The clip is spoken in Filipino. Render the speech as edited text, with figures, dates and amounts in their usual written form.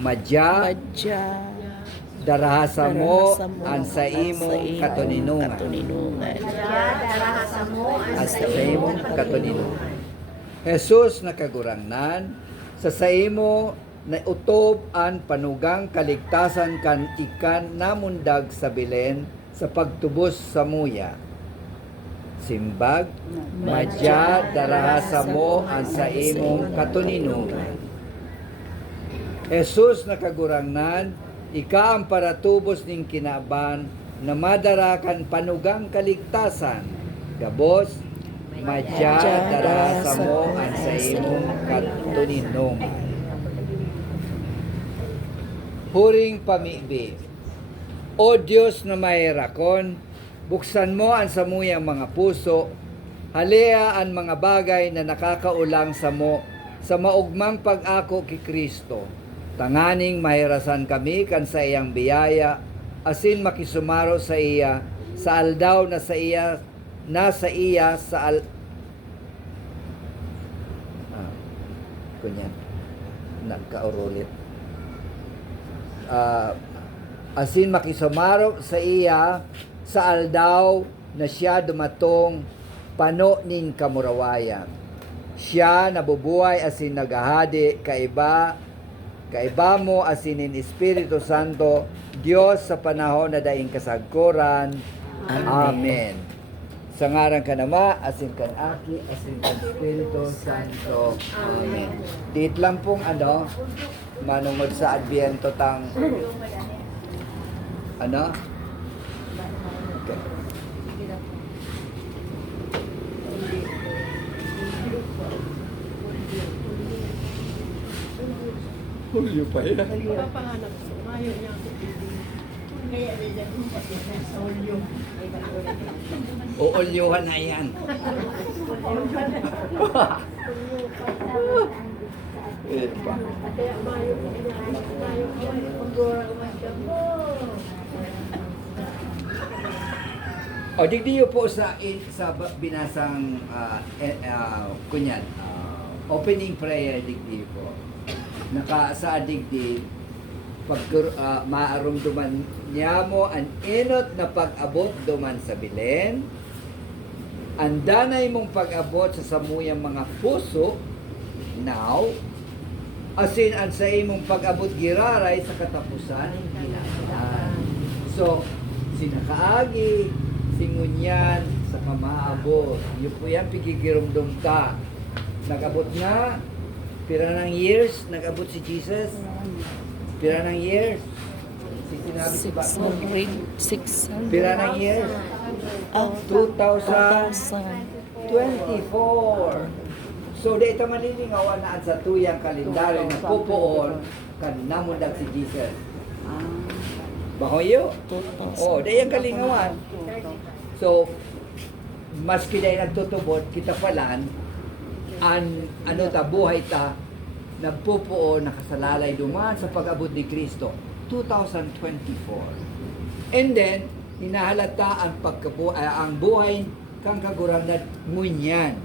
madya darahasa mo ang sa imong katuninungan. Ang sa imong katuninungan. Jesus nakagurangnan sa imo na utob ang panugang kaligtasan kan ikan namundag sa Belen sa pagtubos sa muya. Simbag, madya darahasa mo ang sa imong katuninungan. Jesus nakagurangnan, ika ang paratubos ning kinaban na madarakan panugang kaligtasan. Gabos, madya darahasa mo ang sa imong katuninungan. Huring pamibi. O Diyos na may rakon, buksan mo ang samuyang mga puso, halea ang mga bagay na nakakaulang sa mo, sa maugmang pag-ako ki Kristo. Tanganing mahirasan kami kan sa iyang biyaya, asin makisumaro sa iya, sa aldaw na sa iya, kunyan, nagkaurulit. Asin makisumaro sa iya, sa aldaw na siya dumatong pano ning kamurawayan. Siya nabubuhay asin nagahadi kaiba mo asinin Espiritu Santo, Diyos sa panahon na daing kasagkuran. Amen. Sa ngaran ka nama, asin kan Aki, asin kan Espiritu Santo. Amen. Diit lang pong manungod sa Adviento tang Okay. Hulyo pa yan. Papanganap ko. Mayo niya ako. Kaya niya sa hulyo. Uulyuhan na yan. Kaya mayo magura O digdiyo po sa binasang kunyan opening prayer digdiyo po. Sa digdi pag maarumduman niya mo ang inot na pag-abot duman sa Belen, ang danay mong pag-abot sa samuyang mga puso now, asin ang sa imong pag-abot giraray sa katapusan ng kinahanglan. So sinakaagi singunyan sa kamaabot. Yung po yan, pigigirumdum ka. Nag-abot na, pira ng years, nag-abot si Jesus. Pira ng years. Sinabi si Bakmo. 600. Pira ng years. 2024. So, dito manilingawan na sa tuyang kalendaryo na pupuon kan namundag si Jesus. Bahoyo. Oh, dahil ang kalingawan. So, maski dahil nagtutubot, kita palan, buhay ta, nagpupuo, nakasalalay duman sa pag-abot ni Kristo. 2024. And then, hinahalata ang buhay kang kagurang na ngunyan.